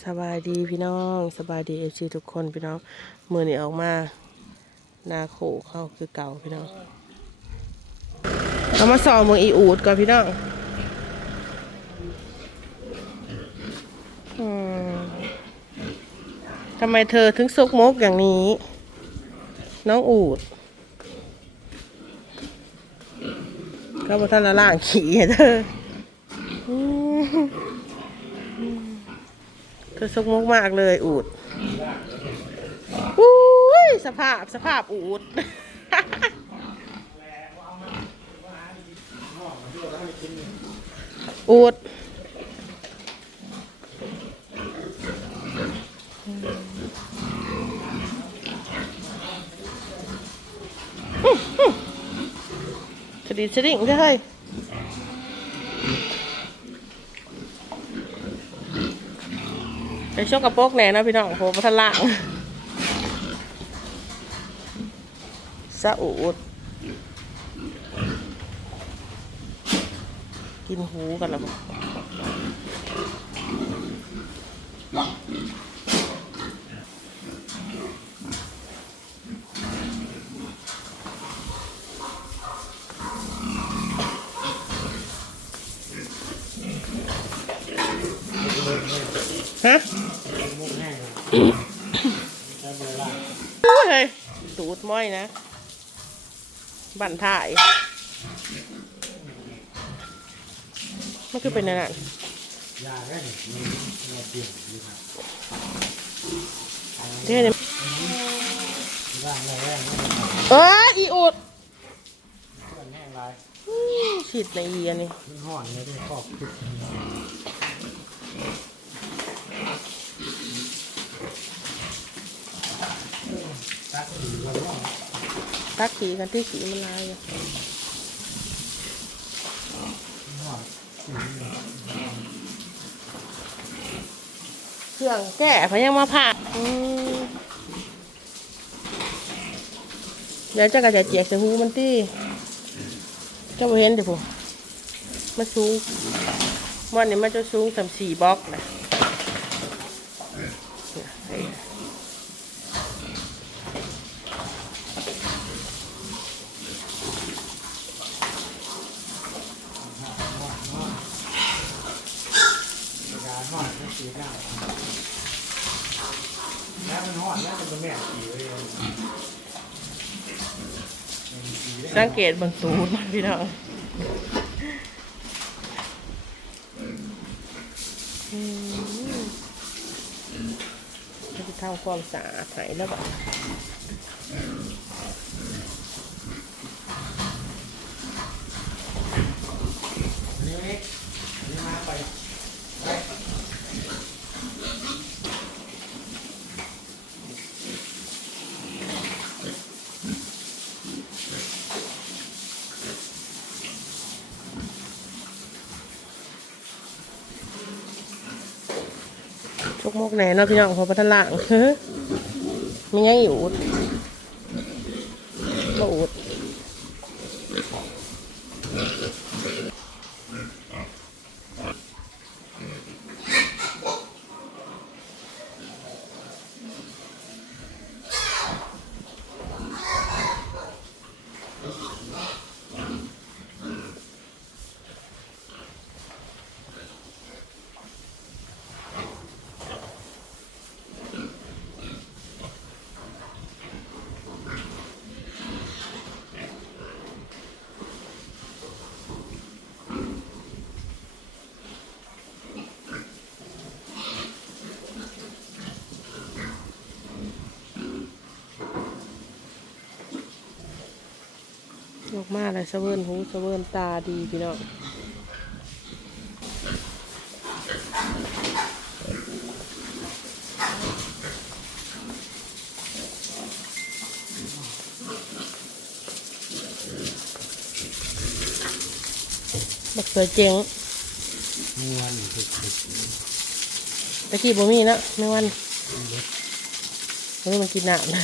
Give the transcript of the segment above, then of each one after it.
สบายดีพี่น้องสบายดีเอฟซีทุกคนพี่น้องมือนี่ออกมานาโขเข้าคือเก่าพี่น้องเอามาสอบเมืองอีอูดก่อนพี่น้องอทำไมเธอถึงซกมกอย่างนี้ น้องอูดก็บอท่านละล่างขี่เธอ อืมเธอสกมกมากเลยอูดอุ้ยสภาพสภาพอูดอูดสดิสดิ่งใช่ไปชกกระโปกแหน่นะพี่น้องโหพัทล่างสะอูดกินหูกันแล้วฮะ โอ้ยเฮ้ย ตูดม้อยนะบั่นถ่าย มันคือเป็นอันนั้นยาได้เนี่ยมีมาเปลี่ยนดีครับเดี๋ยวเนี่ยร่างแรงเอออีอุดเพื่อนแห้งลายอื้อฉีดในอีอันนี้มันห่อนเลยด้วยขอบคุดตักสีวันว่า ตักขีกันที่ขีมันลายอยู่เครื่องแก้พยังมาผ่าเดี๋ยวเจะกระจะเจียกใส่หูมันตี้เจ้าเห็นเดี๋ยวผมมันสูงมันนี่มันจะสูงสามสี่บล็อกนะเนี่ย ยาห่อนไม่สีหน้าแล้วมันห่อนแล้วมันแม่ สังเกตบางตูดมันพี่น้องอืมจะทำความสะอาดไหนแล้วแบบ นี่นี่นี่มาไปไป ชกมกแหน่เนาะพี่น้องพอพัทล่างเฮ้ยมียังอยู่อุดก็อุดออ กมาเลยสะเวินหูสะเวินตาดีพี่น้องบักเสือเจงนวลถึกถึกตะกี้บ่มีนะไม่วันวันนี้มันกินน้ำนะ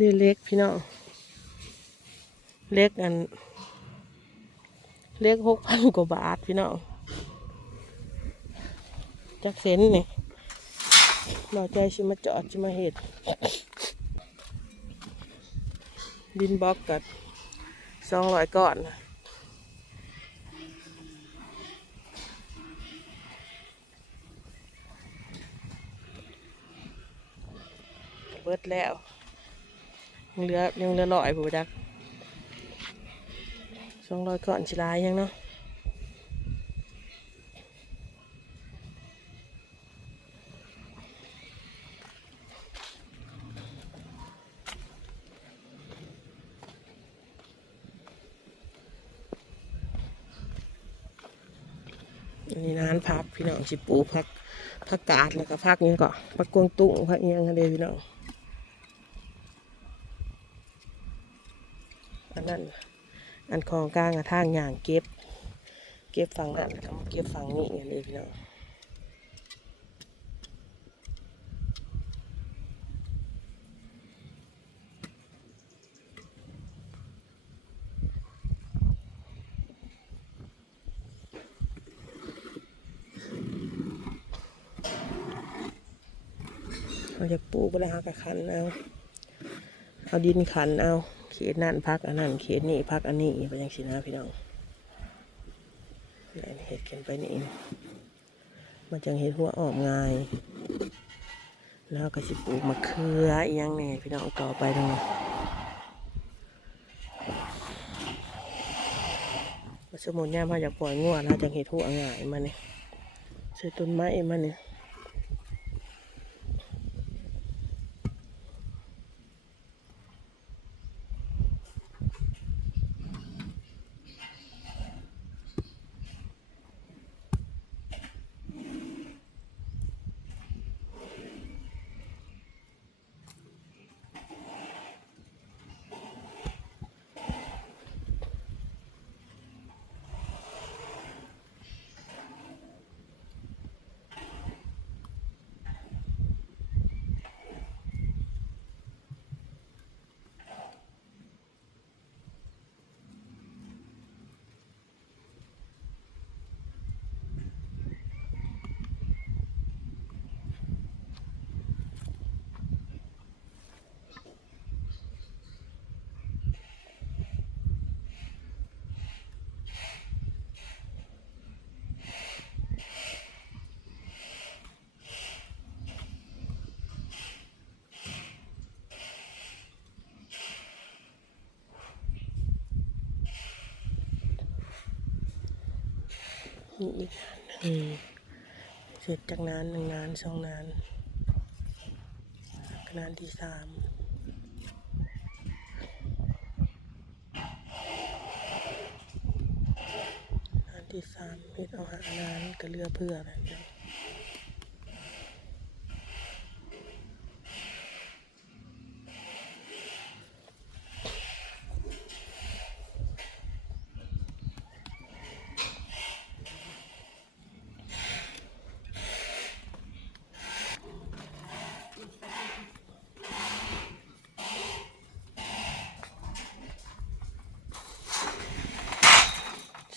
นี่เล็กพี่น้องเล็กอันเล็กหกพันกว่าบาทพี่น้องจักเซนนี่เราใจชิมาจอดชิมาเห็ดดินบล็อกกับสองร้อยก้อนเบิดแล้ว ยังเหลือยังเหลือร้อยผู้จักสองร้อยก้อนชิลายยังเนาะอันนี้นานพักพี่น้องสิปูพักพักกาดแล้วก็พักนี้ก่อนพักกวงตุ้งพักเอียงกันเลพี่น้อง อันนั้น อันของกลางอะทางอย่างเก็บ เก็บฝั่งนั้นแล้วก็เก็บฝั่งนี้อย่างนี้พี่น้องเราจะปลูกไปเลยหากระคันเอา เอาดินขันเอาเขตนั่นพักอันนั้นเขตนี่พักอันนี้ไปยังสินะพี่น้องเห็ดเข็นไปนี่มันจังเห็ดหัวออกง่าย แล้วก็สิปลูกมะเขืออีกยังนี่พี่น้องต่อไปตรงนี้สมุนย่ามาจากปล่อยงวแล้วจังเห็ดหัวง่ายมาเนี่ยใส่ต้นไม้มาเนี่ย อีกงานหนึ่งเสร็จจากนานหนึ่งงานสองงานงานที่สามงานที่สามเฮ็ดเอาหางานก็เลือเพื่อแบบนี้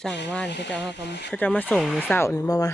สั่งว่านเขาจะเอาเขาจะมาส่งมือเสาร์นี่บ่วะ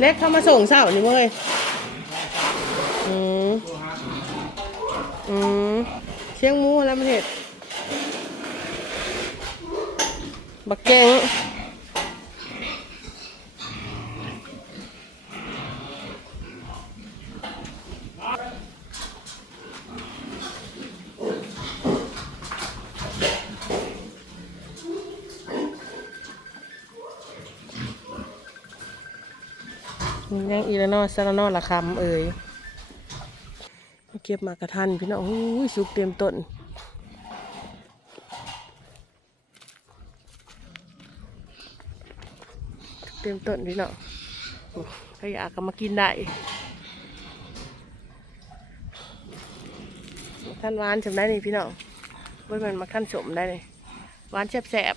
เล็กเข้ามาส่งเสานี่เว้ยอืมอืมเชียงมูแล้วมันเห็ดบักแกง นี่ยังอีละนอสละนอละคำเอ่ยเก็บมากระทันพี่น้องอุ้ยสุกเต็มต้นเต็มต้นพี่น้องถ้าอยากก็มากินได้ท่านหวานจำได้นี่พี่น้องเว้ยมันมาขั้นสมได้นี่หวานแซ่บ